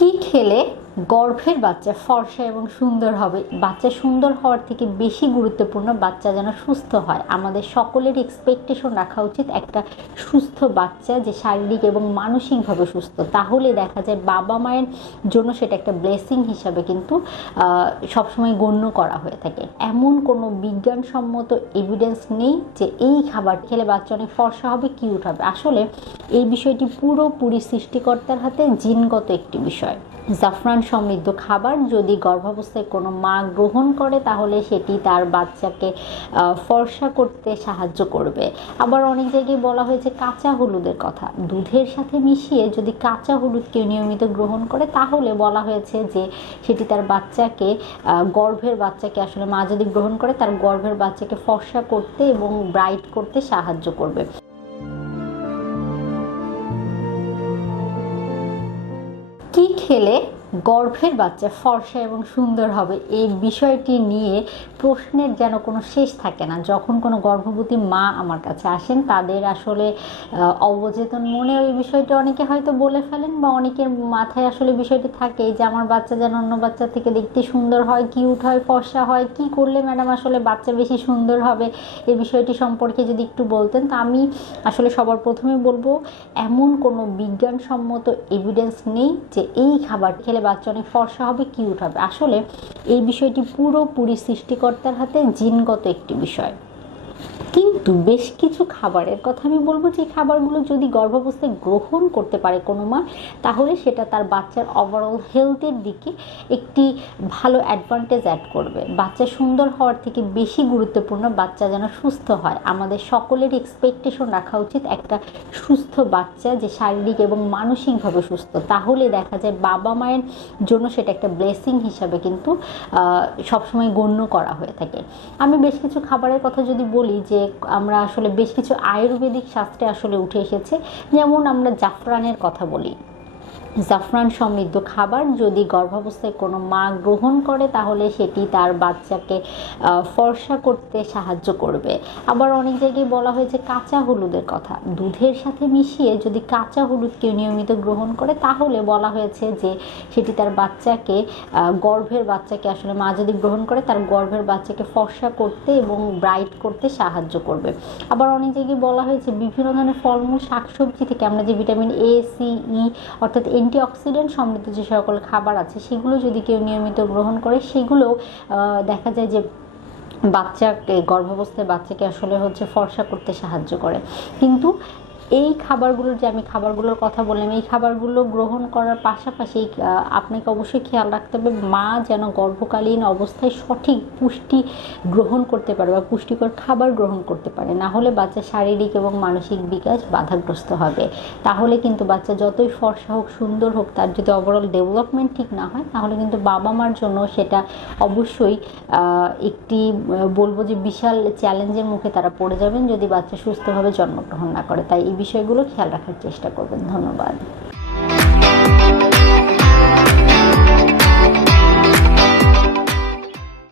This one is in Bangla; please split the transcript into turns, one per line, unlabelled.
কি খেলে গর্ভের বাচ্চা ফর্সা এবং সুন্দর হবে। বাচ্চা সুন্দর হওয়ার থেকে বেশি গুরুত্বপূর্ণ বাচ্চা যেন সুস্থ হয়। আমাদের সকলের এক্সপেকটেশন রাখা উচিত একটা সুস্থ বাচ্চা যে শারীরিক এবং মানসিকভাবে সুস্থ। তাহলে দেখা যায় বাবা মায়ের জন্য সেটা একটা ব্লেসিং হিসাবে কিন্তু সবসময় গণ্য করা হয়ে থাকে। এমন কোনো বিজ্ঞানসম্মত এভিডেন্স নেই যে এই খাবার খেলে বাচ্চা অনেক ফর্সা হবে কিউট হবে। আসলে এই বিষয়টি পুরোপুরি সৃষ্টিকর্তার হাতে জিনগত একটি বিষয়। জাফরান সমৃদ্ধ খাবার যদি গর্ভাবস্থায় কোনো মা গ্রহণ করে, তাহলে সেটি তার বাচ্চাকে ফর্সা করতে সাহায্য করবে। আবার অনেক জায়গায় বলা হয়েছে কাঁচা হলুদের কথা। দুধের সাথে মিশিয়ে যদি কাঁচা হলুদ কেউ নিয়মিত গ্রহণ করে, তাহলে বলা হয়েছে যে সেটি তার বাচ্চাকে গর্ভের বাচ্চাকে আসলে মা যদি গ্রহণ করে, তার গর্ভের বাচ্চাকে ফর্সা করতে এবং ব্রাইট করতে সাহায্য করবে। খেলে গর্ভের বাচ্চা, ফর্সা এবং সুন্দর হবে। এই বিষয়টি নিয়ে প্রশ্নের যেন কোনো শেষ থাকে না। যখন কোনো গর্ভবতী মা আমার কাছে আসেন, তাদের আসলে অবচেতন মনে ওই বিষয়টা অনেকে হয়তো বলে ফেলেন বা অনেকের মাথায় আসলে বিষয়টি থাকে যে, আমার বাচ্চা যেন অন্য বাচ্চা থেকে দেখতে সুন্দর হয়, কিউট হয়, ফর্সা হয়, কি করলে ম্যাডাম আসলে বাচ্চা বেশি সুন্দর হবে? এই বিষয়টি সম্পর্কে যদি একটু বলতেন, তা আমি আসলে সবার প্রথমে বলব, এমন কোনো বিজ্ঞানসম্মত এভিডেন্স নেই যে, এই খাবার খেলে বাচ্চা অনেক ফর্সা হবে, কিউট হবে। আসলে এই বিষয়টি পুরোপুরি সৃষ্টিকর্তার হাতে জিনগত একটি বিষয়। কিন্তু বেশ কিছু খাবারের কথা আমি বলব যে খাবারগুলো যদি গর্ভাবস্থায় গ্রহণ করতে পারে কোনো মা, তাহলে সেটা তার বাচ্চার ওভারঅল হেলথের দিকে একটি ভালো অ্যাডভান্টেজ অ্যাড করবে। বাচ্চা সুন্দর হওয়ার থেকে বেশি গুরুত্বপূর্ণ বাচ্চা যেন সুস্থ হয়। আমাদের সকলের এক্সপেকটেশন রাখা উচিত একটা সুস্থ বাচ্চা যে শারীরিক এবং মানসিকভাবে সুস্থ। তাহলে দেখা যায় বাবা মায়ের জন্য সেটা একটা ব্লেসিং হিসাবে কিন্তু সবসময় গণ্য করা হয়ে থাকে। আমি বেশ কিছু খাবারের কথা যদি বলি যে আমরা আসলে বেশ কিছু আয়ুর্বেদিক শাস্ত্রে আসলে উঠে এসেছে। যেমন আমরা জাফরানের কথা বলি। জাফরান সমৃদ্ধ খাবার যদি গর্ভাবস্থায় কোনো মা গ্রহণ করে, তাহলে সেটি তার বাচ্চাকে ফর্সা করতে সাহায্য করবে। আবার অনেক জায়গায় বলা হয়েছে কাঁচা হলুদের কথা। দুধের সাথে মিশিয়ে যদি কাঁচা হলুদ কেউ নিয়মিত গ্রহণ করে, তাহলে বলা হয়েছে যে সেটি তার বাচ্চাকে গর্ভের বাচ্চাকে আসলে মা যদি গ্রহণ করে, তার গর্ভের বাচ্চাকে ফর্সা করতে এবং ব্রাইট করতে সাহায্য করবে। আবার অনেক জায়গায় বলা হয়েছে বিভিন্ন ধরনের ফলমূল শাকসবজি থেকে আমরা যে ভিটামিন এ সি ই অর্থাৎ অ্যান্টিঅক্সিডেন্ট সমৃদ্ধ যে সকল খাবার আছে, সেগুলো যদি কেউ নিয়মিত গ্রহণ করে, সেগুলো দেখা যায় যে বাচ্চাকে, গর্ভাবস্থায় বাচ্চাকে আসলে হচ্ছে ফর্সা করতে সাহায্য করে। কিন্তু এই খাবারগুলোর যে আমি খাবারগুলোর কথা বললাম, এই খাবারগুলো গ্রহণ করার পাশাপাশি আপনাকে অবশ্যই খেয়াল রাখতে হবে, মা যেন গর্ভকালীন অবস্থায় সঠিক পুষ্টি গ্রহণ করতে পারে বা পুষ্টিকর খাবার গ্রহণ করতে পারে। না হলে বাচ্চা শারীরিক এবং মানসিক বিকাশ বাধাগ্রস্ত হবে। তাহলে কিন্তু বাচ্চা যতই ফর্সা হোক, সুন্দর হোক, তার যদি ওভারঅল ডেভেলপমেন্ট ঠিক না হয়, তাহলে কিন্তু বাবা মার জন্য সেটা অবশ্যই একটি বলব যে বিশাল চ্যালেঞ্জের মুখে তারা পড়ে যাবেন যদি বাচ্চা সুস্থভাবে জন্মগ্রহণ না করে। তাই বিষয়গুলো খেয়াল রাখার চেষ্টা করবেন। ধন্যবাদ।